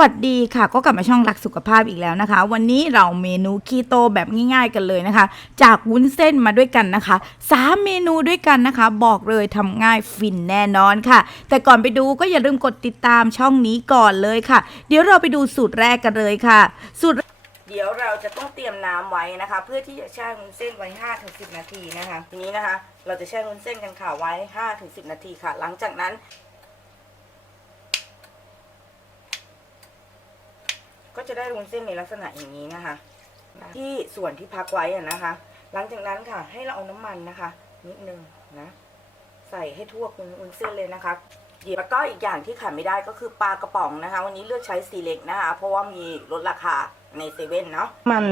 วัสดีค่ะก็กลับมาช่องรักสุขภาพอีกแล้วนะคะวันนี้เราเมนูคีโตแบบง่ายๆกันเลยนะคะจากวุ้นเส้นมาด้วยกันนะคะ3เมนูด้วยกันนะคะบอกเลยทำง่ายฟินแน่นอนค่ะแต่ก่อนไปดูก็อย่าลืมกดติดตามช่องนี้ก่อนเลยค่ะเดี๋ยวเราไปดูสูตรแรกกันเลยค่ะสูตรเดี๋ยวเราจะต้องเตรียมน้ำไว้นะคะเพื่อที่จะแช่วุ้นเส้นไว้ 5-10 นาทีนะคะทีนี้นะคะเราจะแช่วุ้นเส้นกันค่ะไว้ 5-10 นาทีค่ะหลังจากนั้นก็จะได้วุ้นเส้นในลักษณะอย่างนี้นะคะที่ส่วนที่พักไว้นะคะหลังจากนั้นค่ะให้เราเอาน้ำมันนะคะนิดนึงนะใส่ให้ทั่ววุ้นเส้นเลยนะคะแล้วก็อีกอย่างที่ขาดไม่ได้ก็คือปลากระป๋องนะคะวันนี้เลือกใช้สีเล็กนะคะเพราะว่ามีลดราคาในเซเว่นเนาะมัน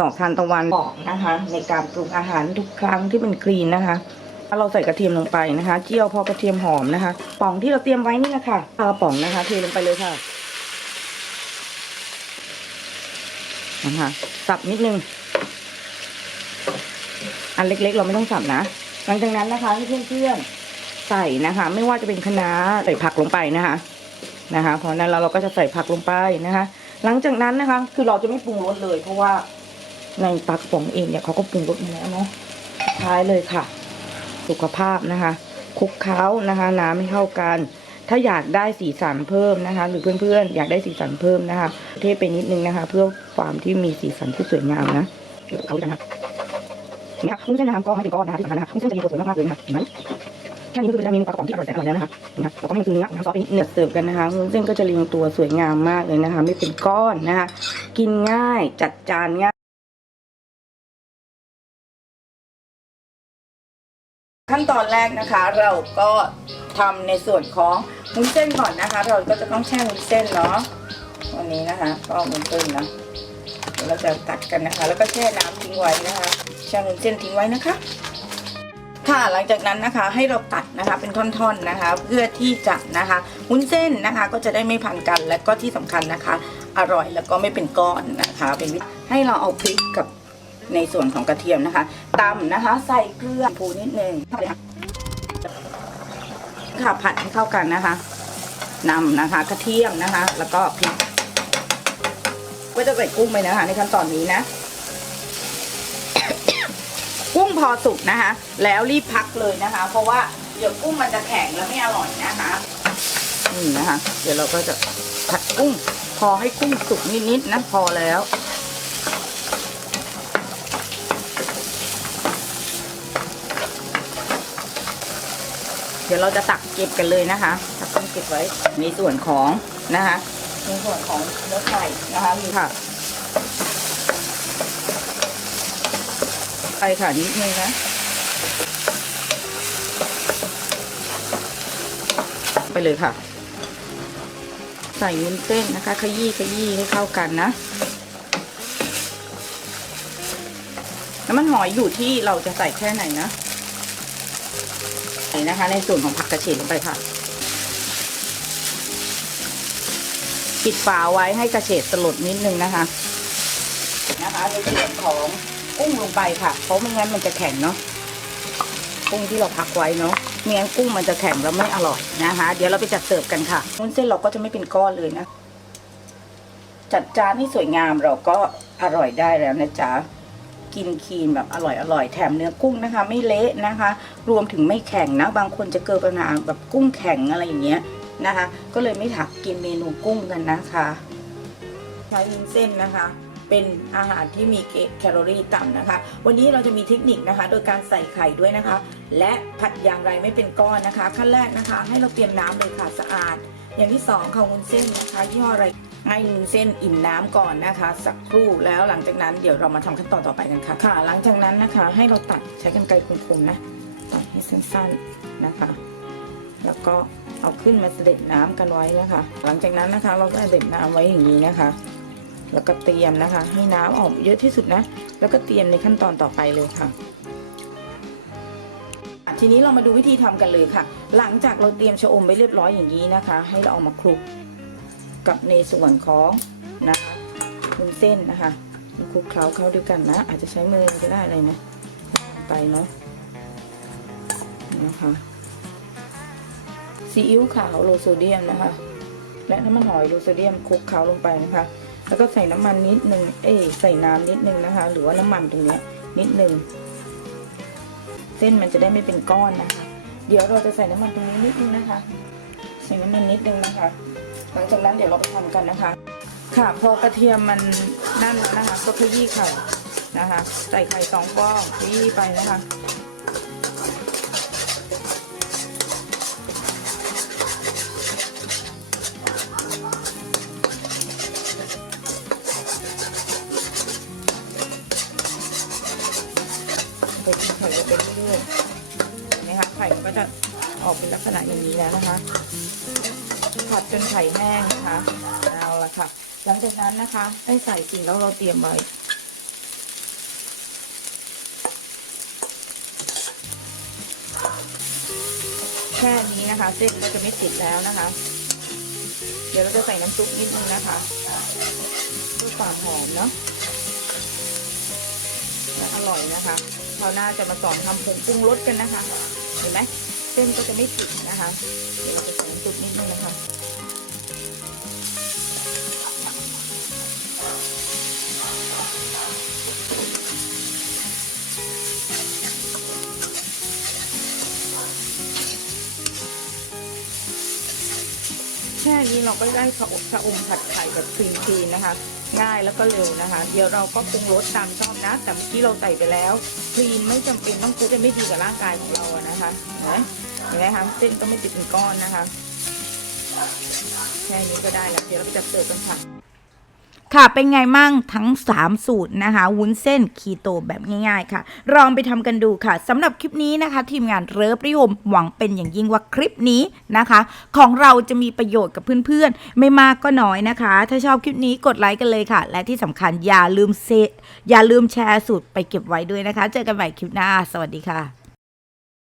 ดอกทานตะวันบอกนะคะในการปรุงอาหารทุกครั้งที่เป็นคลีนนะคะเราใส่กระเทียมลงไปนะคะเจียวพอกระเทียมหอมนะคะป๋องที่เราเตรียมไว้นี่นะคะปลากระป๋องนะคะเทลงไปเลยค่ะนะคะสับนิดนึงอันเล็กๆเราไม่ต้องสับนะหลังจากนั้นนะคะให้เพื่อนๆใส่นะคะไม่ว่าจะเป็นคะน้าใส่ผักลงไปนะคะพอนั้นเราก็จะใส่ผักลงไปนะคะหลังจากนั้นนะคะคือเราจะไม่ปรุงรสเลยเพราะว่าในปลากระป๋องเองเนี่ยเขาก็ปรุงรสมาแล้วเนาะสุดท้ายเลยค่ะสุขภาพนะคะคลุกเคล้านะคะน้ำให้เข้ากันถ้าอยากได้สีสันเพิ่มนะคะหรือเพื่อนๆอยากได้สีสันเพิ่มนะคะเทไปนิดนึงนะคะเพื่อความที่มีสีสันที่สวยงามนะเขาจะนะนี่ค่ะวุ้นเส้นน้ำก็ให้เป็นก้อนนะคะที่สำคัญนะคะวุ้นเส้นจะมีตัวสวยมากๆเลยนะคะเห็นไหมแค่นี้ก็คือเป็นเมนูปลากระป๋องที่อร่อยแสนอร่อยแล้วนะคะแล้วก็ไม่คือเนื้อน้ำซอสเนื้อเสิร์ฟกันนะคะวุ้นเส้นก็จะเรียงตัวสวยงามมากเลยนะคะไม่เป็นก้อนนะคะกินง่ายจัดจานง่ายขั้นตอนแรกนะคะเราก็ทำในส่วนของวุ้นเส้นก่อนนะคะเราก็จะต้องแช่วุ้นเส้นเนาะวันนี้นะคะก็วุ้นเส้นนะเราจะตัดกันนะคะแล้วก็แช่น้ำทิ้งไว้นะคะแช่วุ้นเส้นทิ้งไว้นะคะค่ะหลังจากนั้นนะคะให้เราตัดนะคะเป็นท่อนๆนะคะเพื่อที่จะนะคะวุ้นเส้นนะคะก็จะได้ไม่พันกันและก็ที่สำคัญนะคะอร่อยแล้วก็ไม่เป็นก้อนนะคะเป็นให้เราเอาพริกกับในส่วนของกระเทียมนะคะตำนะคะใส่เกลือพูนิดนึงค่ะผัดให้เข้ากันนะคะนำนะคะกระเทียมนะคะแล้วก็พริกก็จะใส่กุ้งไปนะคะในขั้นตอนนี้นะ กุ้งพอสุกนะคะแล้วรีบพักเลยนะคะเพราะว่าเดี๋ยวกุ้งมันจะแข็งแล้วไม่อร่อยนะคะนี่นะคะเดี๋ยวเราก็จะผัดกุ้งพอให้กุ้งสุกนิดๆนะพอแล้วเดี๋ยวเราจะตักเก็บกันเลยนะคะตักกุ้งเก็บไว้ในส่วนของนะคะในส่วนของเนื้อไก่นะคะนี่ค่ะไปค่ะนิดนึงนะไปเลยค่ะใส่วุ้นเส้นนะคะขยี้ให้เข้ากันนะน้ำมันหอยอยู่ที่เราจะใส่แค่ไหนนะใส่นะคะในส่วนของผักกระเฉดลงไปค่ะปิดฝาไว้ให้กระเฉดสลดนิดนึงนะคะในส่วนของกุ้งลงไปค่ะเพราะไม่งั้นมันจะแข็งเนาะกุ้งที่เราพักไว้เนาะไม่งั้นกุ้งมันจะแข็งแล้วไม่อร่อยนะคะเดี๋ยวเราไปจัดเสิร์ฟกันค่ะวุ้นเส้นเราก็จะไม่เป็นก้อนเลยนะจัดจานให้สวยงามเราก็อร่อยได้แล้วนะจ๊ะกินคีนแบบอร่อยแถมเนื้อกุ้งนะคะไม่เละนะคะรวมถึงไม่แข็งนะบางคนจะเกิดปัญหาแบบกุ้งแข็งอะไรอย่างเงี้ยนะคะก็เลยไม่ถักกินเมนูกุ้งกันนะคะใช้วุ้นเส้นนะคะเป็นอาหารที่มีแคลอรี่ต่ำนะคะวันนี้เราจะมีเทคนิคนะคะโดยการใส่ไข่ด้วยนะคะและผัดอย่างไรไม่เป็นก้อนนะคะขั้นแรกนะคะให้เราเตรียมน้ำเลยค่ะสะอาดอย่างที่2ค่ะวุ้นเส้นนะคะยี่ห้ออะไรให้วุ้นเส้นอิ่มน้ำก่อนนะคะสักครู่แล้วหลังจากนั้นเดี๋ยวเรามาทำขั้นตอนต่อไปกันค่ะหลังจากนั้นนะคะให้เราตัดใช้กรรไกรคมๆนะตัดให้สั้นๆนะคะแล้วก็เอาขึ้นมาเสด็จน้ำกันไว้นะคะหลังจากนั้นนะคะเราก็เสด็จน้ำไว้อย่างนี้นะคะแล้วก็เตรียมนะคะให้น้ำออกเยอะที่สุดนะแล้วก็เตรียมในขั้นตอนต่อไปเลยค่ะทีนี้เรามาดูวิธีทำกันเลยค่ะหลังจากเราเตรียมชะอมไว้เรียบร้อยอย่างนี้นะคะให้เราเอามาคลุกกับในส่วนของนะคะวุ้นเส้นนะคะคลุกเคล้าเข้าด้วยกันนะอาจจะใช้มือก็ได้เลยนะไปเนาะนะคะซีอิ๊วขาวโลโซเดียมนะคะ และน้ำมันหอยโรโซเดียมคลุกเคล้าลงไปนะคะแล้วก็ใส่น้ำมันนิดนึงใส่น้ำนิดนึงนะคะหรือว่าน้ำมันตรงนี้นิดนึงเส้นมันจะได้ไม่เป็นก้อนนะคะเดี๋ยวเราจะใส่น้ำมันตรงนี้นิดนึงนะคะใส่น้ำมันนิดนึงนะคะหลังจากนั้นเดี๋ยวเราไปทำกันนะคะค่ะพอกระเทียมมันนั่นแล้วนะคะก็ขยี้ไข่นะคะใส่ไข่2 ฟองขยี้ไปนะคะไปกินไข่ไปเรื่อยๆเห็นไหมคะไข่มันก็จะออกเป็นลักษณะอย่างนี้แล้วนะคะผัดจนไข่แห้งนะคะเอาละค่ะหลังจากนั้นนะคะให้ใส่สิ่งแล้วเราเตรียมไว้แค่นี้นะคะเส้นก็จะไม่ติดแล้วนะคะเดี๋ยวเราจะใส่น้ำซุปนิดนึงนะคะเพื่อความหอมเนาะและอร่อยนะคะเราน่าจะมาสอนทำผงปรุงรสกันนะคะเห็นไหมเส้นก็จะไม่ติดนะคะเดี๋ยวเราจะใส่น้ำซุปนิดนึงนะคะแค่นี้เราก็ได้ชะอมผัดไข่แบบคลีนนะคะง่ายแล้วก็เร็วนะคะเดี๋ยวเราก็ปรุงรสตามชอบนะแต่เมื่อกี้เราใส่ไปแล้วคลีนไม่จำเป็นต้องคุกจะไม่ดีกับร่างกายของเราอะนะคะเห็นไหมคะเส้นก็ไม่ติดเป็นก้อนนะคะแค่นี้ก็ได้แล้วเดี๋ยวเราไปจัดเสิร์ฟกันค่ะค่ะเป็นไงมั่งทั้ง3สูตรนะคะวุ้นเส้นคีโตแบบง่ายๆค่ะลองไปทำกันดูค่ะสำหรับคลิปนี้นะคะทีมงานเลิฟนิยมหวังเป็นอย่างยิ่งว่าคลิปนี้นะคะของเราจะมีประโยชน์กับเพื่อนๆไม่มากก็น้อยนะคะถ้าชอบคลิปนี้กดไลค์กันเลยค่ะและที่สำคัญอย่าลืมแชร์สูตรไปเก็บไว้ด้วยนะคะเจอกันใหม่คลิปหน้าสวัสดีค่ะ